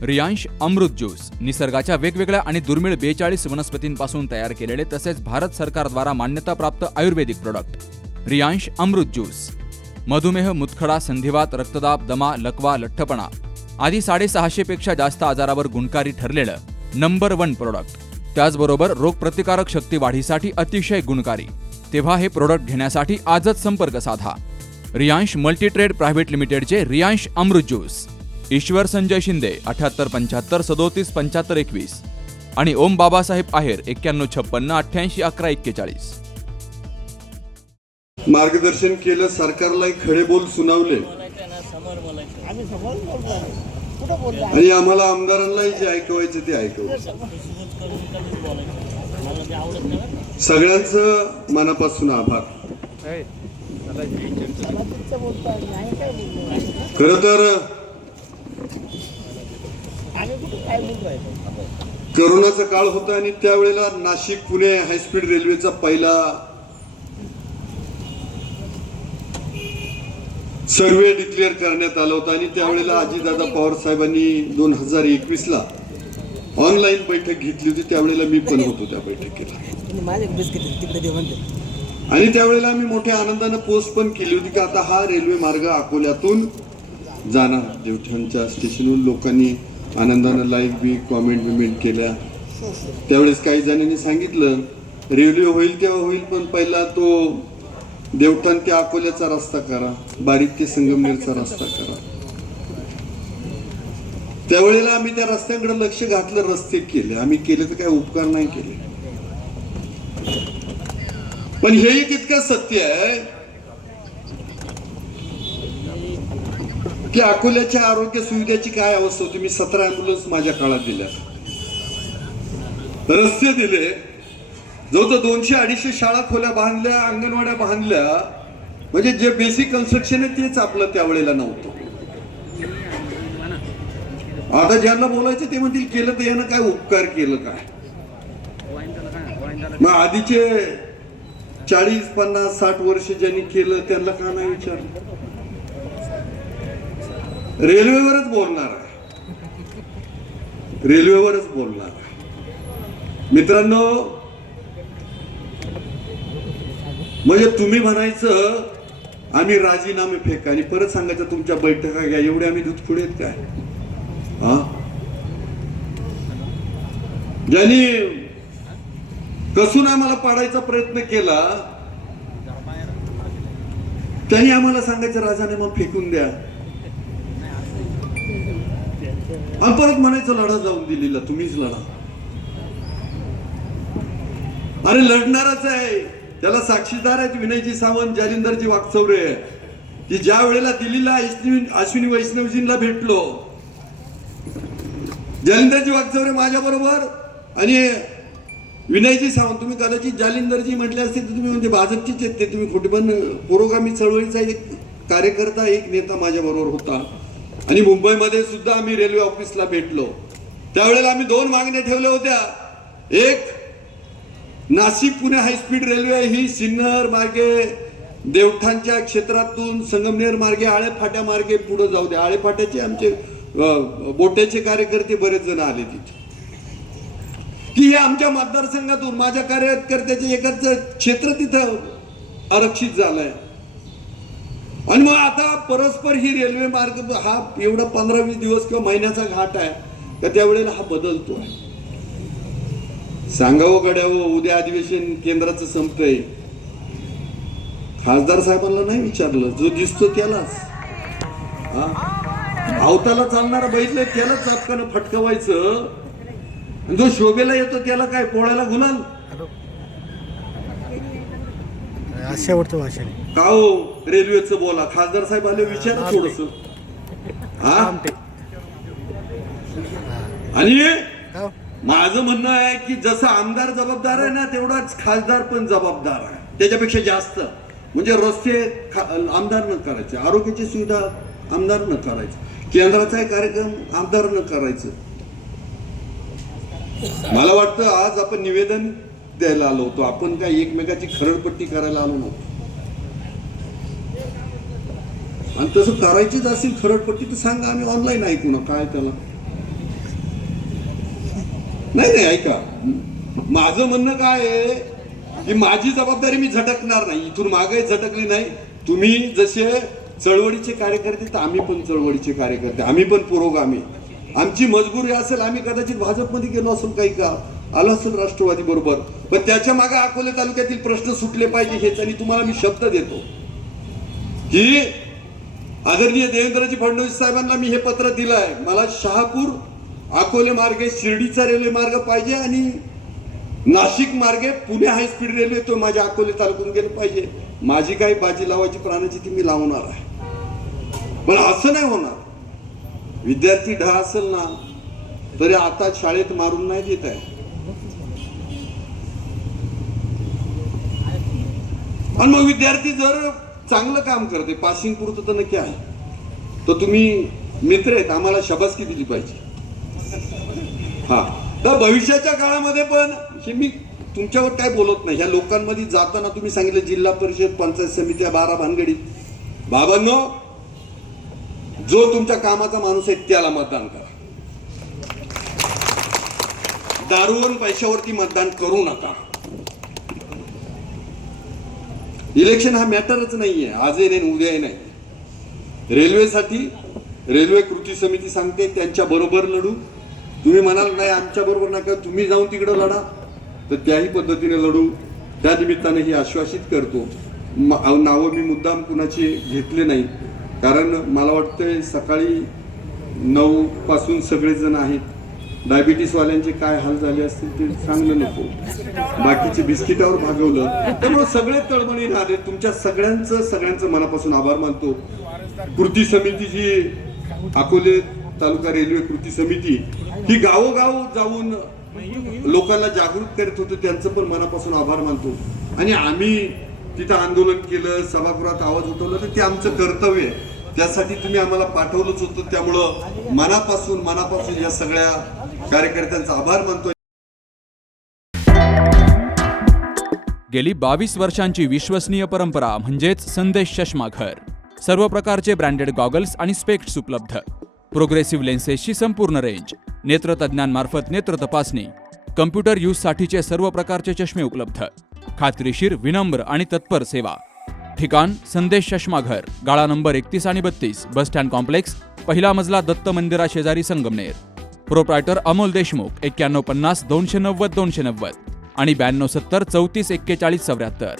रियांश अमृत juice निसर्गाच्या वेगवेगळ्या आणि दुर्मिळ 42 वनस्पतींपासून तयार केलेले तसेच भारत सरकारद्वारा मान्यताप्राप्त आयुर्वेदिक प्रोडक्ट। रियांश अमृत ज्यूस मधुमेह, मुतखडा, संधिवात, रक्तदाब, दमा, लकवा, लठ्ठपणा आदी 650 पेक्षा जास्त आजारावर गुणकारी ठरलेलं नंबर 1 प्रोडक्ट। त्याचबरोबर रोगप्रतिकारक शक्ती वाढीसाठी अतिशय गुणकारी। तेव्हा हे प्रोडक्ट घेण्यासाठी आजच संपर्क साधा। रियांश मल्टीट्रेड प्रायव्हेट लिमिटेडचे रियांश अमृत ज्यूस, ईश्वर संजय शिंदे 78 75 37 75 21 आणि ओम बाबासाहेब आहेर 91 56 88 11 41। मार्गदर्शन केलं, सरकारला खडे बोल सुनावले आणि आम्हाला आमदारांनाही जे ऐकवायचं ते ऐकवलं। सगळ्यांचं मनापासून आभार। खरं तर करोनाचा काळ होता आणि त्यावेळेला नाशिक पुणे हायस्पीड रेल्वेचा पहिला सर्वे डिक्लेअर करण्यात आला होता आणि त्यावेळेला अजितदादा पवार साहेबांनी 2021 ला ऑनलाईन बैठक घेतली होती। त्यावेळेला मी पण होतो त्या बैठकीला आणि त्यावेळेला आम्ही मोठ्या आनंदाने पोस्ट पण केली होती की आता हा रेल्वे मार्ग अकोल्यातून जाणार। देवठाणच्या स्टेशनहून लोकांनी आनंदाने लाईव्ह बी कॉमेंट केल्या। त्यावेळेस काही जणांनी सांगितलं रेल्वे होईल तेव्हा होईल, पण पहिला तो देवठाण ते अकोल्याचा रस्ता करा, बारीक ते संगमनेरचा रस्ता करा। त्यावेळेला आम्ही त्या रस्त्यांकडे लक्ष घातलं, रस्ते केले। आम्ही केले तर काय उपकार नाही केले, पण हेही तितकं सत्य आहे की अकोल्याच्या आरोग्य सुविधेची काय अवस्था होती। मी 17 ॲम्ब्युलन्स माझ्या काळात दिल्या, रस्ते दिले, जवळजवळ 200-250 शाळा खोल्या बांधल्या, अंगणवाड्या बांधल्या। म्हणजे जे बेसिक कन्स्ट्रक्शन आहे तेच आपलं त्यावेळेला नव्हतं। आता ज्यांना बोलायचं ते म्हणतील केलं तर यानं काय उपकार केलं काय। मग आधीचे 40 50 60 वर्ष ज्यांनी केलं त्यांना का नाही विचारलं। रेल्वेवरच बोलणार आहे, रेल्वेवरच बोलणार आहे मित्रांनो। म्हणजे तुम्ही म्हणायचं आम्ही राजीनामे फेका आणि परत सांगायचं तुमच्या बैठका घ्या, एवढे आम्ही दूधखुडे आहेत काय? हा, ज्यांनी कसून आम्हाला पाडायचा प्रयत्न केला त्यांनी आम्हाला सांगायचं राजीनामा फेकून द्या आणि परत म्हणायचं लढा जाऊन दिलेला तुम्हीच लढा। अरे लढणारच आहे, त्याला साक्षीदार आहेत विनयजी सावंत, जालिंदरजी वाकचौरे, की ज्या वेळेला दिल्लीला अश्विनी वैष्णवजींना भेटलो, जालिंदरजी वाकचौरे माझ्या बरोबर आणि विनयजी सावंत, तुम्ही कदाचित जालिंदरजी म्हटले असते तर तुम्ही म्हणजे भाजपचीच आहेत ते, तुम्ही खोटे, पण पुरोगामी चळवळीचा एक कार्यकर्ता एक नेता माझ्या बरोबर होता आणि मुंबईमध्ये सुद्धा आम्ही रेल्वे ऑफिसला भेटलो। त्यावेळेला आम्ही 2 मागण्या ठेवल्या होत्या। एक, नाशिक पुणे हायस्पीड रेल्वे ही सिन्नर मार्गे देवठाणच्या क्षेत्रातून संगमनेर मार्गे आळेफाट्या मार्गे पुढे जाऊ द्या। आळेफाट्याचे आमचे बोट्याचे कार्यकर्ते बरेच जण आले तिथे, की हे आमच्या मतदारसंघातून माझ्या कार्यकर्त्याचे एकाच क्षेत्र तिथं आरक्षित झालंय आणि मग आता परस्पर ही रेल्वे मार्ग हा एवढा 15-20 दिवस किंवा महिन्याचा घाट आहे का त्यावेळेला हा बदलतोय। सांगावं गड्यावं, उद्या अधिवेशन केंद्राचं संपतंय, खासदार साहेबांना नाही विचारलं, जो दिसतो त्यालाच, अवताला चालणारा बघितलं त्यालाच चापकानं फटकवायचं, जो शोभेला येतो त्याला काय पोळ्याला गुलाल। शेवटचं भाषण का हो रेल्वेचं बोला, खासदार साहेब आले विचारा थोडस। आणि माझं म्हणणं आहे की जसं आमदार जबाबदार आहे ना तेवढाच खासदार पण जबाबदार आहे, त्याच्यापेक्षा जास्त। म्हणजे रस्ते आमदार न करायचे, आरोग्याची सुविधा आमदार न करायचं, केंद्राचा कार्यक्रम आमदार न करायचं। मला वाटतं आज आपण निवेदन द्यायला आलो होतो, आपण काय एकमेकाची खरडपट्टी करायला आलो नव्हतो। आणि तसं करायचीच असेल खरडपट्टी तर सांगा, आम्ही ऑनलाईन ऐकू ना, काय त्याला नाही ऐका, माझं म्हणणं काय आहे की माझी जबाबदारी मी झटकणार नाही, इथून मागे झटकली नाही. तुम्ही जसे चळवळीचे कार्यकर्ते तर आम्ही पण चळवळीचे कार्यकर्ते, आम्ही पण पुरोगामी. आमची मजबुरी असेल, आम्ही कदाचित भाजपमध्ये गेलो असेल, काही का आलो असेल राष्ट्रवादी बरोबर, पण त्याच्या मागे अकोले तालुक्यातील प्रश्न सुटले पाहिजे हेच. आणि तुम्हाला मी शब्द देतो की आदरणीय देवेंद्रजी फडणवीस साहेबांना मी हे पत्र दिलं आहे. मला शहापूर अकोले मार्गे शिर्डीचा रेल्वे मार्ग पाहिजे आणि नाशिक मार्गे पुणे हायस्पीड रेल्वे तो माझ्या अकोले तालुक्यातून गेलं पाहिजे. माझी काही बाजी लावायची प्राणाची ती मी लावणार आहे, पण असं नाही होणार. विद्यार्थी ढ असेल ना तरी आता शाळेत मारून नाही देत आहे. आणि मग विद्यार्थी जर चांगलं काम करते, पासिंग पुरतं तर नक्की आहे, तर तुम्ही मित्र आहेत, आम्हाला शाबासकी दिली पाहिजे. हा, तर भविष्याच्या काळामध्ये पण हे मी तुमच्यावर काय बोलत नाही. ह्या लोकांमध्ये जाताना तुम्ही सांगितलं जिल्हा परिषद पंचायत समित्या 12 भानगडीत. बाबांनो, जो तुमच्या कामाचा माणूस आहे त्याला मतदान करा. दारूवर पैशावरती मतदान करू नका. इलेक्शन हा मॅटरच नाहीये, आजही नाही उद्याही नाही. रेल्वेसाठी रेल्वे कृती समिती सांगते त्यांच्या बरोबर लढू. तुम्ही म्हणाल नाही आमच्या बरोबर नका, तुम्ही जाऊन तिकडे लढा, तर त्याही पद्धतीने लढू. त्या निमित्ताने ही आश्वासित करतो. नावं मी मुद्दाम कुणाची घेतले नाही, कारण मला वाटतंय सकाळी 9 पासून सगळेजण आहेत. डायबिटीसवाल्यांचे काय हाल झाले असतील ते सांगलं नको, बाकीचे बिस्किटावर भागवलं. त्यामुळे सगळे तळमळीने आले. तुमच्या सगळ्यांचं मनापासून आभार मानतो. कृती समिती जी अकोले तालुका रेल्वे कृती समिती ही गावोगाव जाऊन लोकांना जागृत करत होते, त्यांचं पण मनापासून आभार मानतो. आणि आम्ही तिथं आंदोलन केलं, सभागृहात आवाज उठवला, तर ते आमचं कर्तव्य आहे. त्यासाठी तुम्ही आम्हाला पाठवलंच होतं. त्यामुळं मनापासून या सगळ्या कार्यकर्त्यांचा आभार मानतो. गेली 22 वर्षांची विश्वसनीय परंपरा म्हणजेच संदेश चष्माघर. सर्व प्रकारचे ब्रँडेड गॉगल्स आणि स्पेक्ट्स उपलब्ध. प्रोग्रेसिव्ह लेन्सेसची संपूर्ण रेंज. नेत्रतज्ञांमार्फत नेत्र तपासणी. कम्प्युटर यूजसाठीचे सर्व प्रकारचे चष्मे उपलब्ध. खात्रीशीर, विनम्र आणि तत्पर सेवा. ठिकाण संदेश चष्माघर, गाळा नंबर 31 आणि 32, बस स्टँड कॉम्प्लेक्स, पहिला मजला, दत्त मंदिरा शेजारी, संगमनेर. प्रोप्रायटर अमोल देशमुख. 9150 290 290 आणि 9270 34 41 74.